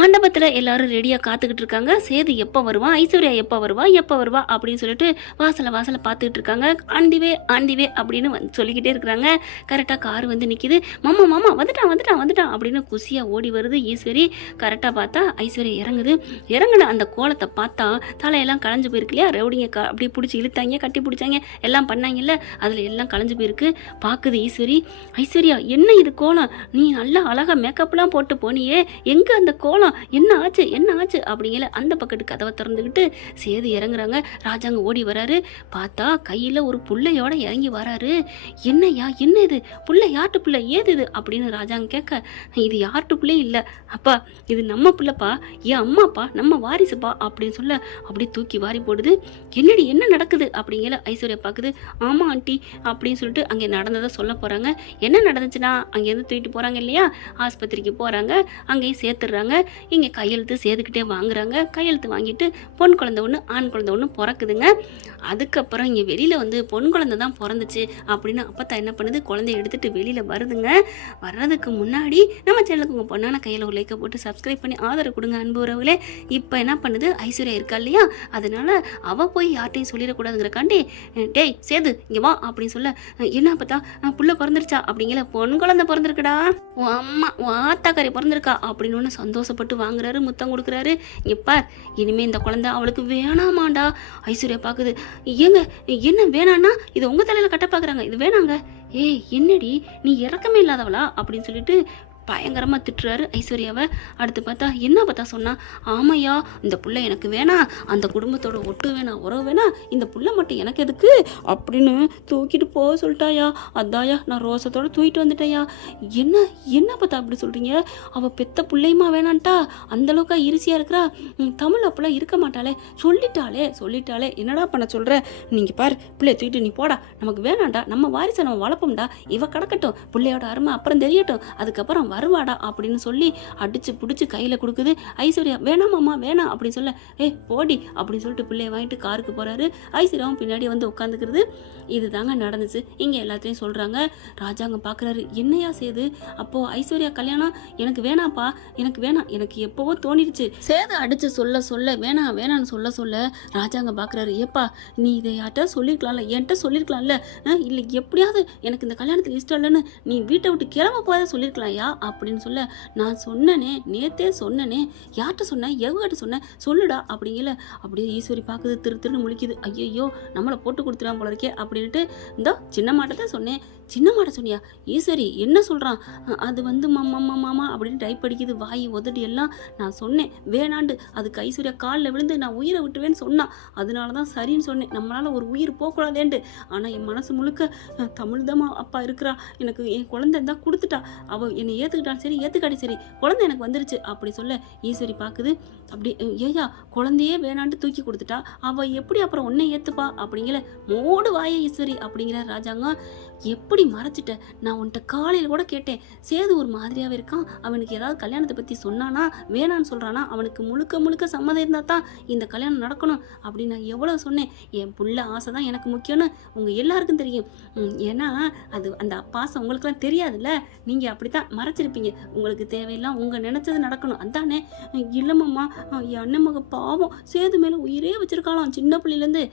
மண்டபத்தில் எல்லாரும் ரெடியாக காத்துக்கிட்டு இருக்காங்க. சேது எப்போ வருவான், ஐஸ்வர்யா எப்போ வருவா அப்படின்னு சொல்லிட்டு வாசலை பார்த்துக்கிட்டு இருக்காங்க. ஆண்டிவே அப்படின்னு சொல்லிக்கிட்டே இருக்கிறாங்க. கரெக்டாக கார் வந்து நிற்கிது. மாமா வந்துட்டான் அப்படின்னு குசியாக ஓடி வருது ஈஸ்வரி. கரெக்டாக பார்த்தா ஐஸ்வர்யா இறங்குன அந்த கோலத்தை பார்த்தா தலையெல்லாம் களைஞ்சு போயிருக்கு இல்லையா. ரவுடிங்க அப்படியே பிடிச்சி இழுத்தாங்க, கட்டி பிடிச்சாங்க, எல்லாம் பண்ணாங்கல்ல, அதில் எல்லாம் களைஞ்சு போயிருக்கு. பார்க்குது ஈஸ்வரி. ஐஸ்வர்யா, என்ன இது கோலம், நீ நல்லா அழகாக மேக்கப்லாம் போட்டு போனியே, எங்கே அந்த கோலம், என்ன ஆச்சு அப்படிங்கிற அந்த பக்கத்து கதவை திறந்துக்கிட்டு சேது இறங்குறாங்க. ராஜாங்க ஓடி வராரு. பார்த்தா கையில் ஒரு புள்ளையோட இறங்கி வராரு. என்னையா, என்ன இது புள்ள, யார்ட்டு புள்ள, ஏது இது அப்படின்னு ராஜாங்க கேட்க, இது யார்ட்டு பிள்ளை இல்லை அப்பா, இது நம்ம புள்ளப்பா, என் அம்மாப்பா, நம்ம வாரிசுப்பா அப்படின்னு சொல்ல அப்படியே தூக்கி வாரி போடுது. என்னடி என்ன நடக்குது அப்படிங்கிற ஐஸ்வர்யா பார்க்குது. ஆமாம் ஆண்டி அப்படின்னு சொல்லிட்டு அங்கே நடந்ததை சொல்ல போகிறாங்க. என்ன நடந்துச்சுன்னா, அங்கேருந்து தூக்கிட்டு போகிறாங்க இல்லையா, ஆஸ்பத்திரிக்கு போகிறாங்க. அங்கேயும் சேர்த்துடுறாங்க. இங்கே கையெழுத்து சேதுக்கிட்டே வாங்குறாங்க. கையெழுத்து வாங்கிட்டு பொன் குழந்தை ஒன்று ஆண் குழந்தை ஒன்று பிறக்குதுங்க. அதுக்கப்புறம் இங்கே வெளியில் வந்து பொன் குழந்தை தான் பிறந்துச்சு அப்படின்னு அப்பத்தா என்ன பண்ணுது, குழந்தைய எடுத்துகிட்டு வெளியில் வருதுங்க. வர்றதுக்கு முன்னாடி நம்ம சேனலுக்கு உங்கள் பொண்ணான கையில் ஒரு லைக்கை போட்டு சப்ஸ்கிரைப் பண்ணி ஆதரவு கொடுங்க அன்பு உறவுகளே. இப்போ என்ன பண்ணுது, ஐஸ்வர்யா இருக்கா இல்லையா, அதனால அவள் போய் யார்ட்டையும் சொல்லிடக்கூடாதுங்கிறக்காண்டி, டேய் சேது இங்கே வா அப்படின்னு சொல்ல, என்ன பார்த்தா புள்ள பிறந்துருச்சா அப்படிங்கிற, பொன் குழந்தை பிறந்திருக்குடா, உன் அம்மா உன் ஆத்தாக்காரி பிறந்திருக்கா அப்படின்னு ஒன்று சந்தோஷப்பட்டு வாங்குறாரு, முத்தம் கொடுக்குறாரு. இப்பார், இனிமே இந்த குழந்தை அவளுக்கு வேணாமாண்டா. ஐஸ்வர்யா பார்க்குது. ஏங்க என்ன வேணான்னா, இது உங்க தலையில கட்ட பார்க்குறாங்க, இது வேணாங்க. ஏய் என்னடி நீ இறக்கமே இல்லாதவளா அப்படின்னு சொல்லிட்டு பயங்கரமாக திட்டுறாரு ஐஸ்வர்யாவை. அடுத்து பார்த்தா என்ன பார்த்தா சொன்னா, ஆமையா இந்த புள்ள எனக்கு வேணாம், அந்த குடும்பத்தோட ஒட்டு வேணாம், உறவு வேணாம், இந்த புள்ள மட்டும் எனக்கு எதுக்கு அப்படின்னு தூக்கிட்டு போக சொல்லிட்டாயா. அதாயா நான் ரோசத்தோட தூக்கிட்டு வந்துட்டேயா. என்ன பார்த்தா அப்படி சொல்கிறீங்க, அவள் பெத்த பிள்ளையுமா வேணான்ட்டா, அந்தளவுக்கா ஈரிசியாக இருக்கிறா. தமிழ் அப்பெல்லாம் இருக்க மாட்டாளே, சொல்லிட்டாளே என்னடா பண்ண சொல்கிற, நீங்கள் பாரு பிள்ளைய தூக்கிட்டு நீ போடா, நமக்கு வேணாண்டா, நம்ம வாரிசை நம்ம வளர்ப்போம்டா, இவ கிடக்கட்டும், பிள்ளையோட அருமை அப்புறம் தெரியட்டும், அதுக்கப்புறம் வருவாடா அப்படின்னு சொல்லி அடிச்சு பிடிச்சி கையில் கொடுக்குது. ஐஸ்வர்யா வேணாமாம்மா வேணாம் அப்படின்னு சொல்ல, போடி அப்படின்னு சொல்லிட்டு பிள்ளைய வாங்கிட்டு காருக்கு போகிறாரு. ஐஸ்வர்யாவும் பின்னாடி வந்து உட்காந்துக்கிறது. இது தாங்க நடந்துச்சு. இங்கே எல்லாத்தையும் சொல்கிறாங்க. ராஜாங்க பார்க்குறாரு. என்னையா சேது, அப்போது ஐஸ்வர்யா கல்யாணம் எனக்கு வேணாப்பா, எனக்கு வேணாம், எனக்கு எப்போவோ தோணிடுச்சு. சேது அடித்து சொல்ல வேணான்னு சொல்ல ராஜாங்க பார்க்குறாரு. ஏப்பா நீ இதை யார்கிட்ட சொல்லியிருக்கலாம்ல, என்கிட்ட சொல்லியிருக்கலாம்ல, இல்லை எப்படியாவது எனக்கு இந்த கல்யாணத்துக்கு இஷ்டம் இல்லைன்னு நீ வீட்டை விட்டு கிளம்ப போத சொல்லியிருக்கலாம்யா அப்படின்னு சொல்ல, நான் சொன்னனே, நேத்தே சொன்னனே, யார்கிட்ட சொன்னேன், எவகிட்ட சொன்னேன் சொல்லுடா அப்படிங்கல. அப்படியே ஈஸ்வரி பார்க்குது, திருன்னு முழிக்குது. ஐயோ நம்மளை போட்டு கொடுத்துறான் போல இருக்கே அப்படின்ட்டு, இந்த சின்ன மாட்டத்தை சொன்னேன். சின்ன மாட்ட சொன்னியா, ஈஸ்வரி என்ன சொல்கிறான், அது வந்து மாமா அப்படின்னு டைப் அடிக்குது. வாய் உதடி எல்லாம் நான் சொன்னேன் வேணாண்டு, அதுக்கு ஐஸ்வர்யா காலில் விழுந்து நான் உயிரை விட்டுவேன்னு சொன்னான், அதனால தான் சரின்னு சொன்னேன், நம்மளால் ஒரு உயிர் போகக்கூடாதேன்ட்டு. ஆனால் என் மனசு முழுக்க தமிழ் தான் அப்பா இருக்கிறா, எனக்கு என் குழந்தை தான் கொடுத்துட்டா, அவள் என்னை ஏற்றுக்கிட்டான் சரி, ஏற்றுக்காட்டி சரி, குழந்தை எனக்கு வந்துருச்சு அப்படி சொல்ல ஈஸ்வரி பார்க்குது. அப்படி ஏயா குழந்தையே வேணான்ட்டு தூக்கி கொடுத்துட்டா, அவள் எப்படி அப்புறம் உன்னை ஏற்றுப்பா அப்படிங்கிற, மோடு வாய ஈஸ்வரி அப்படிங்கிற ராஜாங்க. எப்படி மறைச்சிட்ட, நான் உன்கிட்ட காலையில் கூட கேட்டேன், சேது ஒரு மாதிரியாகவே இருக்கான், அவனுக்கு ஏதாவது கல்யாணத்தை பற்றி சொன்னானா, வேணான்னு சொல்கிறானா, அவனுக்கு முழுக்க சம்மதம் இருந்தால் தான் இந்த கல்யாணம் நடக்கணும் அப்படின்னு நான் எவ்வளோ சொன்னேன். என் புள்ள ஆசை தான் எனக்கு முக்கியம்னு உங்கள் எல்லாருக்கும் தெரியும். ஏன்னா அது அந்த பாசம் உங்களுக்குலாம் தெரியாதுல்ல, நீங்கள் அப்படி தான் மறைச்சிருப்பீங்க. உங்களுக்கு தேவையில்லாம் உங்கள் நினச்சது நடக்கணும் அதானே. இல்லைம்மா, என் அண்ணன் மக பாவம் சேது மேலே உயிரே வச்சுருக்காளாம் சின்ன பிள்ளையிலேருந்து.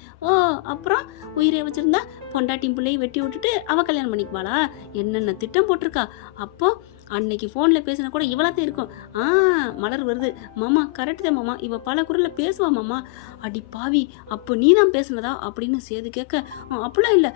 அப்புறம் உயிரே வச்சுருந்தா பொண்டாட்டியும் பிள்ளையை வெட்டி விட்டுட்டு அவள் கல்யாணம் பண்ணிக்குவாளா, என்னென்ன திட்டம் போட்டிருக்கா. அப்போ அன்னைக்கு ஃபோனில் பேசினா கூட இவளாத்தான் இருக்கும். மலர் வருது மாமா, கரெக்டு தான் மாமா, இவள் பல குரலில் பேசுவா மாமா. அடி பாவி, அப்போ நீ தான் பேசுனதா அப்படின்னு சேது கேட்க, அப்படிலாம் இல்லை,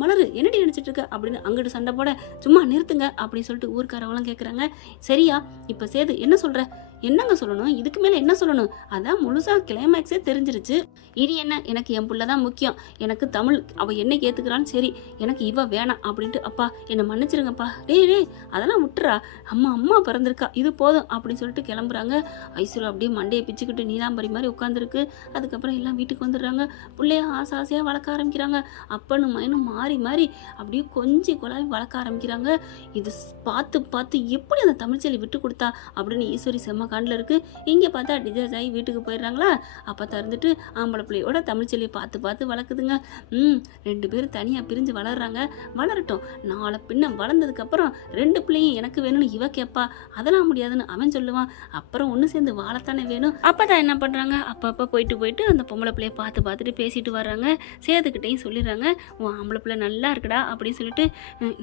மலர் என்னடி நினச்சிட்டு இருக்க அப்படின்னு அங்கிட்டு சண்டை போட, சும்மா நிறுத்துங்க அப்படின்னு சொல்லிட்டு ஊருக்காரவங்களாம் கேட்குறாங்க. சரியா இப்போ சேது என்ன சொல்கிற, என்னங்க சொல்லணும், இதுக்கு மேலே என்ன சொல்லணும், அதான் முழுசாக கிளைமேக்ஸே தெரிஞ்சிருச்சு. இனி என்ன, எனக்கு என் புள்ள தான் முக்கியம், எனக்கு தமிழ் அவள் என்ன ஏற்றுக்கிறான்னு சரி, எனக்கு இவ வேணாம் அப்படின்ட்டு, அப்பா என்னை மன்னிச்சிருங்கப்பா, டேய் அதெல்லாம் விட்டுறா, அம்மா பிறந்திருக்கா, இது போதும் அப்படின்னு சொல்லிட்டு கிளம்புறாங்க. ஐஸ்வர்யா அப்படியே மண்டையை பிச்சுக்கிட்டு நீலாம்பரி மாதிரி உட்காந்துருக்கு. அதுக்கப்புறம் எல்லாம் வீட்டுக்கு வந்துடுறாங்க. பிள்ளைய ஆசையாக வளர்க்க ஆரம்பிக்கிறாங்க. அப்பனும் மயனும் மாறி அப்படியே கொஞ்சம் குழாவி வளர்க்க ஆரம்பிக்கிறாங்க. இது பார்த்து எப்படி அந்த தமிழ்ச்செல்வி விட்டு கொடுத்தா அப்படின்னு ஈஸ்வரி செம்ம மகானில் இருக்குது. இங்கே பார்த்தா டிஜார்ஜ் ஆகி வீட்டுக்கு போயிடுறாங்களா. அப்போ தான் இருந்துட்டு ஆம்பளை பிள்ளையோட தமிழ்ச்செல்வி பார்த்து பார்த்து வளர்க்குதுங்க. 2 பேரும் தனியாக பிரிஞ்சு வளர்றாங்க. வளரட்டும், நாளை பின்ன வளர்ந்ததுக்கப்புறம் 2 பிள்ளையும் எனக்கு வேணும்னு இவ கேட்பா. அதெல்லாம் முடியாதுன்னு அவன் சொல்லுவான். அப்புறம் ஒன்று சேர்ந்து வாழத்தானே வேணும். அப்போ தான் என்ன பண்ணுறாங்க, அப்பப்போ போயிட்டு அந்த பொம்பளை பிள்ளைய பார்த்துட்டு பேசிட்டு வர்றாங்க. சேதுக்கிட்டையும் சொல்லிடுறாங்க, உன் ஆம்பளை பிள்ளை நல்லா இருக்குடா அப்படின்னு சொல்லிட்டு,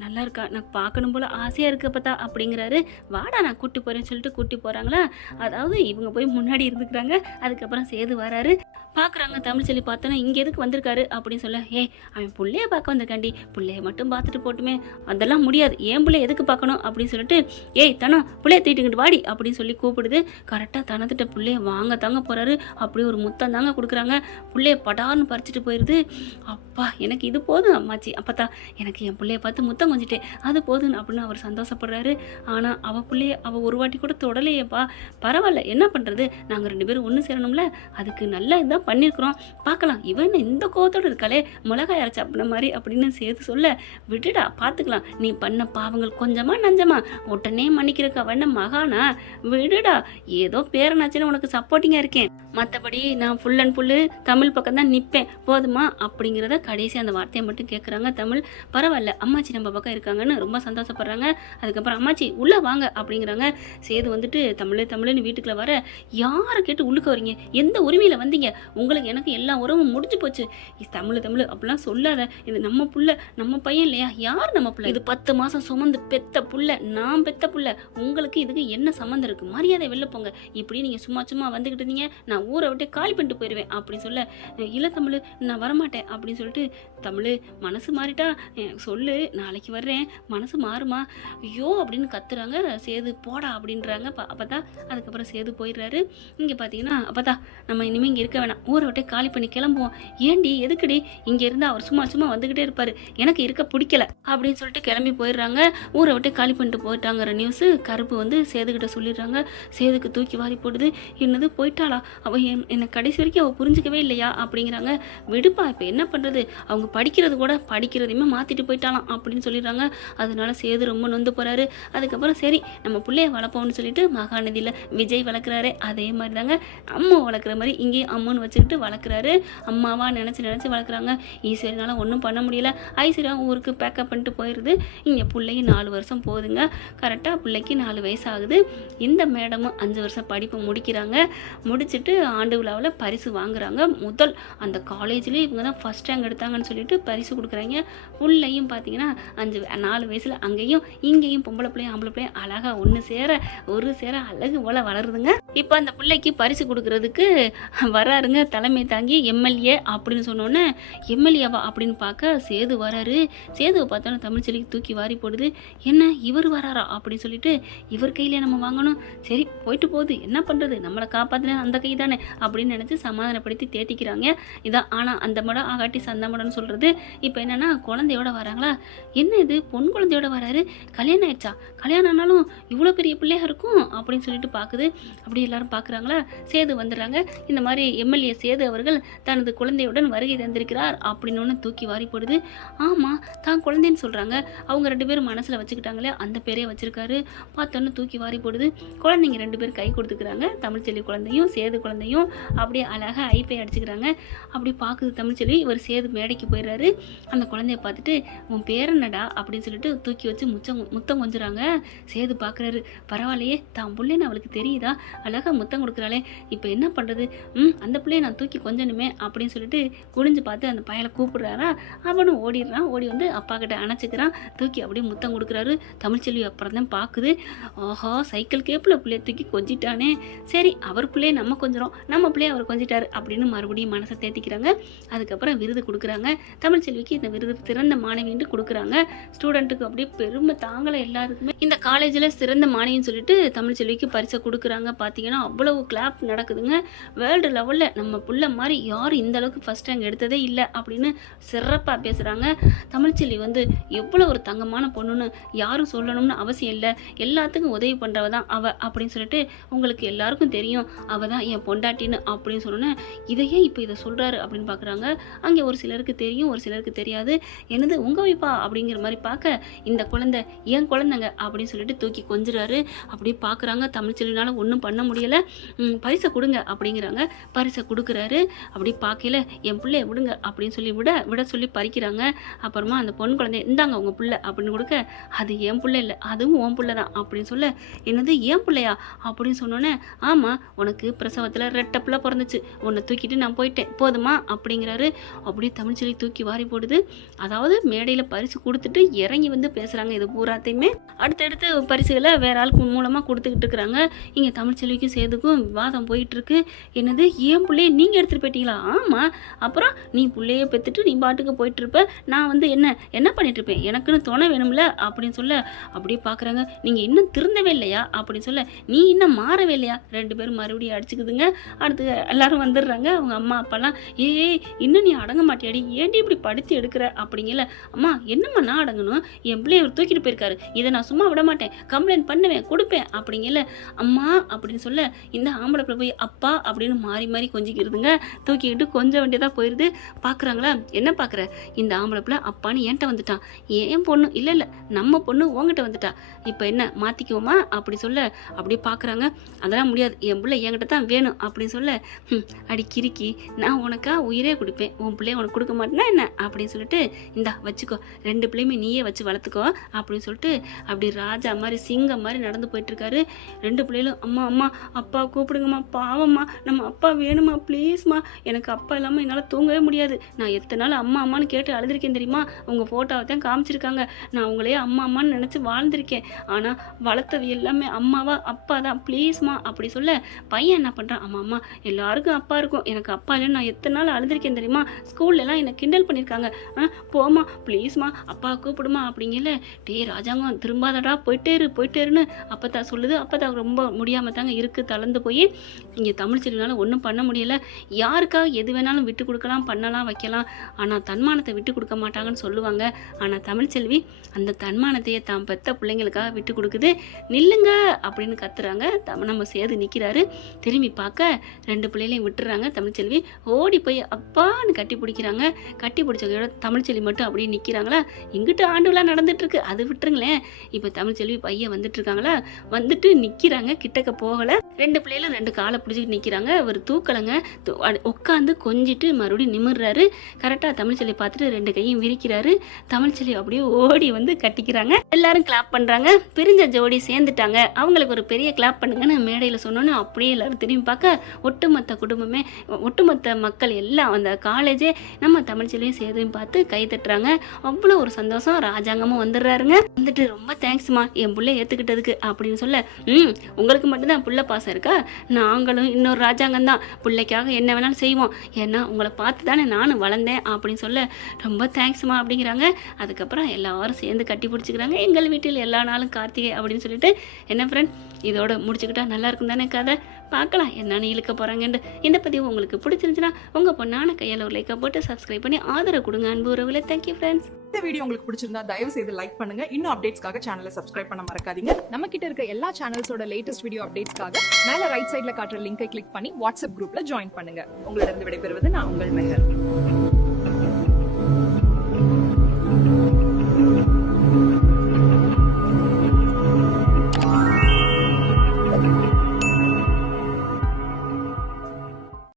நல்லா இருக்கா, நான் பார்க்கணும் போல் ஆசையாக இருக்கு பார்த்தா அப்படிங்கிறாரு. வாடா நான் கூட்டி போகிறேன்னு சொல்லிட்டு கூட்டி போகிறாங்களா. அதாவது இவங்க போய் முன்னாடி இருந்துக்கிறாங்க. அதுக்கப்புறம் சேது வராரு. பார்க்குறாங்க. தமிழ்ச்செல்வி பார்த்தோன்னா இங்கே எதுக்கு வந்திருக்காரு அப்படின்னு சொல்ல, அவன் பிள்ளைய பார்க்க வந்திருக்காண்டி, பிள்ளைய மட்டும் பார்த்துட்டு போட்டுமே, அதெல்லாம் முடியாது, ஏன் பிள்ளை எதுக்கு பார்க்கணும் அப்படின்னு சொல்லிட்டு, தனம் பிள்ளைய தூக்கிட்டு வாடி அப்படின்னு சொல்லி கூப்பிடுது. கரெக்டாக தனத்திட்ட பிள்ளைய வாங்க தாங்க போகிறாரு. அப்படி ஒரு முத்தம் தாங்க கொடுக்குறாங்க. பிள்ளைய படார்னு பறிச்சுட்டு போயிடுது. அப்பா எனக்கு இது போதும் அம்மாச்சி, அப்போத்தா எனக்கு என் பிள்ளைய பார்த்து முத்தம் கொஞ்சிட்டேன், அது போதுன்னு அப்படின்னு அவர் சந்தோஷப்படுறாரு. ஆனால் அவள் பிள்ளைய அவள் ஒரு வாட்டி கூட தொடலையேப்பா. பரவாயில்ல, என்ன பண்ணுறது, நாங்கள் 2 பேரும் ஒன்று சேரணும்ல, அதுக்கு நல்லா இதாக பண்ணியிருக்கிறோம், பார்க்கலாம், இவன் இந்த கோவத்தோடு இருக்காளே, மிளகாய் அரைச்சா அப்படின்ன மாதிரி அப்படின்னு சேர்த்து சொல்ல, விட்டுடா பார்த்துக்கலாம், நீ பண்ண பாவங்கள் கொஞ்சமா நஞ்சமா உடனே மன்னிக்கிறக்க வண்ண மகானா, விடுடா, ஏதோ பேரனாச்சுன்னு உனக்கு சப்போர்ட்டிங்காக இருக்கேன், மற்றபடி நான் ஃபுல் அண்ட் ஃபுல்லு தமிழ் பக்கம் தான் நிற்பேன், போதுமா அப்படிங்கிறத கடைசி அந்த வார்த்தையை மட்டும் கேட்குறாங்க தமிழ். பரவாயில்ல, அம்மாச்சி நம்ம பக்கம் இருக்காங்கன்னு ரொம்ப சந்தோஷப்படுறாங்க. அதுக்கப்புறம் அம்மாச்சி உள்ளே வாங்க அப்படிங்கிறாங்க. சேது வந்துட்டு தமிழ்னு வீட்டுக்குள்ள வர, யாரை கேட்டு உள்ளுக்க வரீங்க, எந்த உரிமையில் வந்தீங்க, உங்களுக்கு எனக்கு எல்லா உறவும் முடிஞ்சு போச்சு, தமிழ் அப்படிலாம் சொல்லாத, இது நம்ம புள்ள, நம்ம பையன் இல்லையா, யார் நம்ம பிள்ளை, இது 10 மாதம் சுமந்து பெத்த புள்ள, நான் பெத்த புள்ள, உங்களுக்கு இதுக்கு என்ன சம்மந்தம் இருக்கு, மரியாதை வெளில போங்க, இப்படி நீங்கள் சும்மா வந்துக்கிட்டு இருந்தீங்க, நான் ஊரை விட்டு காலி பண்ணிட்டு போயிடுவேன் அப்படின்னு சொல்ல, இல்லை தமிழ் நான் வரமாட்டேன் அப்படின்னு சொல்லிட்டு, தமிழ் மனசு மாறிட்டா சொல்லு, நாளைக்கு வர்றேன், மனசு மாறுமா, ஐயோ அப்படின்னு கத்துறாங்க. சேது போடா அப்படின்றாங்க. அப்பதான் அதுக்கப்புறம் சேது போயிடுறாரு. இங்கே பார்த்தீங்கன்னா, அப்பதான் நம்ம இனிமேல் இங்கே இருக்க வேணாம், ஊரை விட்டு காலி பண்ணி கிளம்புவோம், ஏண்டி எதுக்குடி இங்கே இருந்தால் அவர் சும்மா வந்துக்கிட்டே இருப்பார், எனக்கு இருக்க பிடிக்கல அப்படின்னு சொல்லிட்டு கிளம்பி போயிடுறாங்க. ஊரை விட்டு காலி பண்ணிட்டு போயிட்டாங்கிற நியூஸு கருப்பு வந்து சேதுக்கிட்ட சொல்லிடுறாங்க. சேதுக்கு தூக்கி வாரி போடுது. என்னது போயிட்டாளா, அவள் என்னை கடைசி வரைக்கும் அவள் புரிஞ்சிக்கவே இல்லையா அப்படிங்கிறாங்க. விடுப்பா, இப்போ என்ன பண்ணுறது, அவங்க படிக்கிறதையுமே மாற்றிட்டு போயிட்டாலாம் அப்படின்னு சொல்லிடுறாங்க. அதனால சேது ரொம்ப நொந்து போகிறாரு. அதுக்கப்புறம் சரி நம்ம பிள்ளைய வளர்ப்போம்னு சொல்லிட்டு மகாநதியில் விஜய் வளர்க்குறாரு. அதே மாதிரி தாங்க அம்மா வளர்க்குற மாதிரி இங்கேயும் அம்முன்னு வச்சுக்கிட்டு வளர்க்குறாரு. அம்மாவா நினச்சி வளர்க்குறாங்க. ஈஸ்வரனால ஒன்றும் பண்ண முடியல. ஐஸ்வர்யா ஊருக்கு பேக்கப் பண்ணிட்டு போயிடுது. இங்கே பிள்ளைக்கு 4 வருஷம் போகுதுங்க. கரெக்டாக பிள்ளைக்கு 4 வயசு ஆகுது. இந்த மேடமும் 5 வருஷம் படிப்பு முடிக்கிறாங்க. முடிச்சுட்டு ஆண்டு விழாவில் பரிசு வாங்குறாங்க. முதல் அந்த காலேஜ்லேயும் இவங்க தான் ஃபஸ்ட் ரேங்க் எடுத்தாங்கன்னு சொல்லிட்டு பரிசு கொடுக்குறாங்க. பிள்ளையும் பார்த்தீங்கன்னா 4 வயசில் அங்கேயும் இங்கேயும் பொம்பளை பிள்ளையும் ஆம்பளை பிள்ளையும் அழகாக ஒரு சேர அழகு போல் வளருதுங்க. இப்போ அந்த பிள்ளைக்கு பரிசு கொடுக்கறதுக்கு வராருங்க தலைமை தாங்கி எம்எல்ஏ அப்படின்னு சொன்னோன்னே, எம்எல்ஏவா அப்படின்னு பார்க்க சேது வராரு. சேதுவை பார்த்தோன்னா தமிழ்ச்செல்விக்கு தூக்கி வாரி போடுது. என்ன இவர் வராரா அப்படின்னு சொல்லிட்டு, இவர் கையிலே நம்ம வாங்கணும், சரி போயிட்டு போகுது, என்ன பண்ணுறது, நம்மளை காப்பாற்றின அந்த கை தானே அப்படின்னு நினச்சி சமாதானப்படுத்தி தேட்டிக்கிறாங்க. இதான் ஆனால் அந்த மடம் ஆகாட்டி சந்த மடம்னு சொல்கிறது. இப்போ என்னென்னா குழந்தையோட வராங்களா, என்ன இது பொன் குழந்தையோட வராரு, கல்யாணம் ஆயிடுச்சா, கல்யாணம் ஆனாலும் இவ்வளோ பெரிய பிள்ளையா இருக்கும் அப்படின்னு சொல்லிட்டு பார்க்குது. அப்படி எல்லாரும் பார்க்குறாங்களா. சேது வந்துடுறாங்க. இந்த மாதிரி எம்எல்ஏ சேது அவர்கள் தனது குழந்தையுடன் வருகை தந்திருக்கிறார் அப்படின்னு ஒன்று தூக்கி வாரி போடுது. ஆமாம், தான் குழந்தைன்னு சொல்கிறாங்க, அவங்க 2 பேரும் மனசில் வச்சுக்கிட்டாங்களே அந்த பேரே வச்சுருக்காரு. பார்த்தோன்னு தூக்கி வாரி போடுது. குழந்தைங்க 2 பேர் கை கொடுத்துக்கிறாங்க. தமிழ்ச்செல்வி குழந்தையும் சேது குழந்தையும் அப்படியே அழகாக ஐப்பை அடிச்சுக்கிறாங்க. அப்படி பார்க்குது தமிழ்ச்செல்வி. இவர் சேது மேடைக்கு போயிடுறாரு. அந்த குழந்தைய பார்த்துட்டு, உன் பேர் என்னடா அப்படின்னு சொல்லிட்டு தூக்கி வச்சு முத்தம் கொஞ்சுறாங்க. சேது பார்க்குறாரு. பரவாயில்லையே, தான் பிள்ளைன்னு அவளுக்கு தெரியுதா, அழகாக முத்தம் கொடுக்குறாளே, இப்போ என்ன பண்ணுறது, அந்த பிள்ளைய நான் தூக்கி கொஞ்சணுமே அப்படின்னு சொல்லிட்டு குனிஞ்சு பார்த்து அந்த பையனை கூப்பிடுறாரா. அவனும் ஓடிடுறான். ஓடி வந்து அப்பா கிட்ட அணைச்சிக்கிறான். தூக்கி அப்படியே முத்தம் கொடுக்குறாரு. தமிழ்ச்செல்வி அப்புறம் தான் பார்க்குது. ஆஹா, சைக்கிள் கேப்பில் பிள்ளைய தூக்கி கொஞ்சிட்டானே, சரி அவர் பிள்ளைய நம்ம கொஞ்சிறோம், நம்ம பிள்ளைய அவர் கொஞ்சிட்டாரு அப்படின்னு மறுபடியும் மனசை தேத்திக்கிறாங்க. அதுக்கப்புறம் விருது கொடுக்குறாங்க. தமிழ்ச்செல்விக்கு இந்த விருது சிறந்த மாணவின்னு கொடுக்குறாங்க. ஸ்டூடெண்ட்டுக்கு அப்படியே பெருமை தாங்கலை எல்லாருக்குமே. இந்த காலேஜில் சிறந்த மாணவின்னு சொல்லிட்டு தமிழ்ச்செல்விக்கு பரிசை கொடுக்குறாங்க. பார்த்தீங்கன்னா அவ்வளவு கிளாப் நடக்குதுங்க. வேர்ல்டு லெவலில் நம்ம புள்ள மாதிரி யாரும் இந்த அளவுக்கு ஃபஸ்ட் ரேங்க் எடுத்ததே இல்லை அப்படின்னு சிறப்பாக பேசுகிறாங்க. தமிழ்ச்செல்வி வந்து எவ்வளோ ஒரு தங்கமான பொண்ணுன்னு யாரும் சொல்லணும்னு அவசியம் இல்லை, எல்லாத்துக்கும் உதவி பண்ணுறவ தான் அவள் அப்படின்னு சொல்லிட்டு உங்களுக்கு எல்லாருக்கும் தெரியும், அவள் தான் என் பொண்டாட்டின்னு அப்படின்னு சொன்னோன்னே, இதையே இப்போ இதை சொல்கிறாரு அப்படின்னு பார்க்குறாங்க. அங்கே ஒரு சிலருக்கு தெரியும், ஒரு சிலருக்கு தெரியாது. என்னது உங்கள் வைப்பா அப்படிங்கிற மாதிரி பார்க்க, இந்த குழந்தை என் குழந்தைங்க அப்படின்னு சொல்லிட்டு தூக்கி கொஞ்சுறாரு. அப்படியே பார்க்குறாங்க. தமிழ்ச்செல்வி தமிழ்ச்செல்வினால ஒன்றும் பண்ண முடியலை, பரிசை கொடுங்க அப்படிங்கிறாங்க. பரிசை கொடுக்குறாரு. அப்படி பார்க்கல என் பிள்ளைய விடுங்க அப்படின்னு சொல்லி விட சொல்லி பறிக்கிறாங்க. அப்புறமா அந்த பொன் குழந்தைய இந்தாங்க உங்கள் பிள்ளை அப்படின்னு கொடுக்க, அது என் பிள்ளை இல்லை, அதுவும் உன் பிள்ளை தான் அப்படின்னு சொல்ல, என்னது என் பிள்ளையா அப்படின்னு சொன்னோன்னே, ஆமாம் உனக்கு பிரசவத்தில் ரெட்டை பிள்ளை பிறந்துச்சு, உன்னை தூக்கிட்டு நான் போயிட்டேன் போதுமா அப்படிங்கிறாரு. அப்படியே தமிழ்ச்செல்வி தூக்கி வாரி போடுது. அதாவது மேடையில் பரிசு கொடுத்துட்டு இறங்கி வந்து பேசுகிறாங்க. இது பூராத்தையுமே அடுத்தடுத்து பரிசுகளை வேற ஆளுக்கு மூலமாக கொடுத்துக்கிட்டு இருக்கிறாங்க. இங்கே தமிழ்ச்செல்விக்கும் சேதுக்கும் விவாதம் போயிட்டுருக்கு. என்னது என் பிள்ளைய நீங்கள் எடுத்துகிட்டு போயிட்டீங்களா? ஆமாம், அப்புறம் நீ பிள்ளைய பெற்றுட்டு நீ பாட்டுக்கு போயிட்டுருப்ப, நான் வந்து என்ன பண்ணிட்டுருப்பேன், எனக்குன்னு துணை வேணும்ல அப்படின்னு சொல்ல, அப்படியே பார்க்குறாங்க. நீங்கள் இன்னும் திருந்தவே இல்லையா அப்படின்னு சொல்ல, நீ இன்னும் மாறவே இல்லையா? ரெண்டு பேரும் மறுபடியும் அடிச்சுக்குதுங்க. அடுத்து எல்லாரும் வந்துடுறாங்க. அவங்க அம்மா அப்பாலாம், ஏய் இன்னும் நீ அடங்க மாட்டியாடி, ஏன்டி இப்படி படுத்தி எடுக்கிற அப்படிங்கல. அம்மா என்னம்மா நான் அடங்கணும், என் பிள்ளைய அவர் தூக்கிட்டு போயிருக்காரு, இதை நான் சும்மா விட மாட்டேன், கம்ப்ளைண்ட் பண்ணுவேன் கொடுப்பேன் அப்படிங்கல. அம்மா அப்படின்னு சொல்ல, இந்த ஆம்பளை பிள்ளை போய் அப்பா அப்படின்னு மாறி மாறி கொஞ்சிக்கிறதுங்க. தூக்கிக்கிட்டு கொஞ்சம் வேண்டியதாக போயிடுது. பார்க்குறாங்களா, என்ன பார்க்குற, இந்த ஆம்பளை பிள்ளை அப்பான்னு என்கிட்ட வந்துட்டான், ஏன் பொண்ணு இல்லை நம்ம பொண்ணு உங்ககிட்ட வந்துட்டா, இப்போ என்ன மாற்றிக்குவோமா அப்படி சொல்ல, அப்படியே பார்க்குறாங்க. அதெல்லாம் முடியாது, என் பிள்ளை என்கிட்ட தான் வேணும் அப்படின்னு சொல்ல, அடி கிறுக்கி நான் உனக்கா உயிரே கொடுப்பேன், உன் பிள்ளைய உனக்கு கொடுக்க மாட்டேன்னா என்ன அப்படின்னு சொல்லிட்டு, இந்தா வச்சுக்கோ, ரெண்டு பிள்ளையுமே நீயே வச்சு வளர்த்துக்கோ அப்படின்னு சொல்லிட்டு அப்படி ராஜா மாதிரி சிங்கம் மாதிரி நடந்து போயிட்டுருக்காரு. ரெண்டு பிள்ளைகளும் அம்மா அம்மா அப்பா கூப்பிடுங்கம்மா, பாவம்மா நம்ம அப்பா வேணுமா ப்ளீஸ்மா, எனக்கு அப்பா இல்லாமல் என்னால் தூங்கவே முடியாது, நான் எத்தனை நாள் அம்மா அம்மான்னு கேட்டு அழுதுருக்கேன் தெரியுமா, உங்கள் ஃபோட்டோவை தான் காமிச்சிருக்காங்க, நான் உங்களையே அம்மா அம்மான்னு நினச்சி வாழ்ந்திருக்கேன், ஆனால் வளர்த்தது எல்லாமே அம்மாவா அப்பா தான் ப்ளீஸ்மா அப்படி சொல்ல, பையன் என்ன பண்ணுறான், அம்மா அம்மா எல்லாருக்கும் அப்பா இருக்கும், எனக்கு அப்பா இல்லைன்னு நான் எத்தனை நாள் அழுதுருக்கேன் தெரியுமா, ஸ்கூல்லலாம் என்னை கிண்டல் பண்ணியிருக்காங்க, போமா ப்ளீஸ்மா அப்பா கூப்பிடுமா அப்படிங்கல. டே ராஜாங்கம் திரும்பாதடா போயிட்டேருன்னு அப்பத்தான் சொல்லுது. அப்பத்தான் ரொம்ப முடியாமல் தாங்க இருக்குது, தளர்ந்து போய். இங்கே தமிழ்ச்செல்வினால ஒன்றும் பண்ண முடியலை. யாருக்காக எது வேணாலும் விட்டு கொடுக்கலாம், பண்ணலாம், வைக்கலாம், ஆனால் தன்மானத்தை விட்டு கொடுக்க மாட்டாங்கன்னு சொல்லுவாங்க. ஆனால் தமிழ்ச்செல்வி அந்த தன்மானத்தையே தான் பெத்த பிள்ளைங்களுக்காக விட்டு கொடுக்குது. நில்லுங்க அப்படின்னு கத்துறாங்க. நம்ம சேது நிற்கிறாரு. திரும்பி பார்க்க ரெண்டு பிள்ளைகளையும் விட்டுறாங்க. தமிழ்ச்செல்வி ஓடி போய் அப்பான்னு கட்டி பிடிக்கிறாங்க. கட்டி பிடிச்ச தமிழ்ச்செல்வி மட்டும் அப்படியே நிற்கிறாங்களா. இங்கிட்டு ஆண்டுலாம் நடந்துட்டு இருக்கு, அது விட்டுருங்களேன். இப்போ தமிழ்ச்செல்வி பையன் வந்துட்டு இருக்காங்களா, வந்துட்டு நிற்கிறாங்க. கிட்டக்க போகலை. ரெண்டு பிள்ளைகளும் ரெண்டு காலை பிடிச்சிட்டு நிற்கிறாங்க. அவர் தூக்கலைங்க, உட்காந்து கொஞ்சிட்டு மறுபடியும் நிமிர்றாரு. கரெக்டாக தமிழ்ச்செல்வி பார்த்துட்டு ரெண்டு கையும் விரிக்கிறாரு. தமிழ்ச்செல்வி அப்படியே ஓடி வந்து கட்டிக்கிறாங்க. எல்லாரும் கிளாப் பண்ணுறாங்க. பிரிஞ்ச ஜோடி சேர்ந்துட்டாங்க, அவங்களுக்கு ஒரு பெரிய கிளாப் பண்ணுங்கன்னு மேடையில் சொன்னோன்னு அப்படியே எல்லாரும் திரும்பி பார்க்க ஒட்டுமொத்த குடும்பமே, ஒட்டுமொத்த மக்கள் எல்லாம் அந்த காலேஜே நம்ம தமிழ்ச்செல்வியும் சேதுவையும் பார்த்து கை தட்டுறாங்க. அவ்வளோ ஒரு சந்தோஷம். ராஜாங்கமும் வந்துடுறாருங்க. வந்துட்டு ரொம்ப தேங்க்ஸ்மா என் பிள்ளை ஏற்றுக்கிட்டதுக்கு அப்படின்னு சொல்ல, உங்களுக்கு மட்டும்தான் பிள்ளை பாசம் இருக்கா, நாங்களும் இன்னொரு ராஜாங்கம் தான், பிள்ளைக்காக என்ன வேணாலும் செய்வோம், ஏன்னா உங்களை பார்த்து தானே நானும் வளர்ந்தேன் அப்படின்னு சொல்ல, ரொம்ப தேங்க்ஸ்மா அப்படிங்கிறாங்க. அதுக்கப்புறம் எல்லாரும் சேர்ந்து கட்டி பிடிச்சிக்கிறாங்க. எங்கள் வீட்டில் எல்லா நாளும் கார்த்திகை அப்படின்னு சொல்லிட்டு. என்ன ஃப்ரெண்ட், இதோட முடிச்சுக்கிட்டா நல்லா இருக்கும் தானே கதை. பார்க்கலாம் என்னன்னு இழுக்க போகிறாங்கன்னு. இந்த பதிவு உங்களுக்கு பிடிச்சிருந்துச்சுன்னா உங்கள் பொண்ணான கையில் ஒரு லைக்கை போட்டு சப்ஸ்கிரைப் பண்ணி ஆதரவு கொடுங்க அன்பு உறவுகளே. Thank you friends. இந்த வீடியோ உங்களுக்கு பிடிச்சிருந்தா தயவு செய்து லைக் பண்ணுங்க. இன்னும் அப்டேட்ஸ்க்காக சேனலை சப்ஸ்கிரைப் பண்ண மறக்காதீங்க. நம்ம கிட்ட இருக்க எல்லா சேனல்ஸோட லேட்டஸ்ட் வீடியோ அப்டேட்ஸ்க்காக மேல ரைட் சைடுல காட்டுற லிங்கை கிளிக் பண்ணி வாட்ஸ்அப் குரூப்ல ஜாயின் பண்ணுங்க. உங்களிடம் விடைபெறுவது நான் உங்கள் மெஹர்.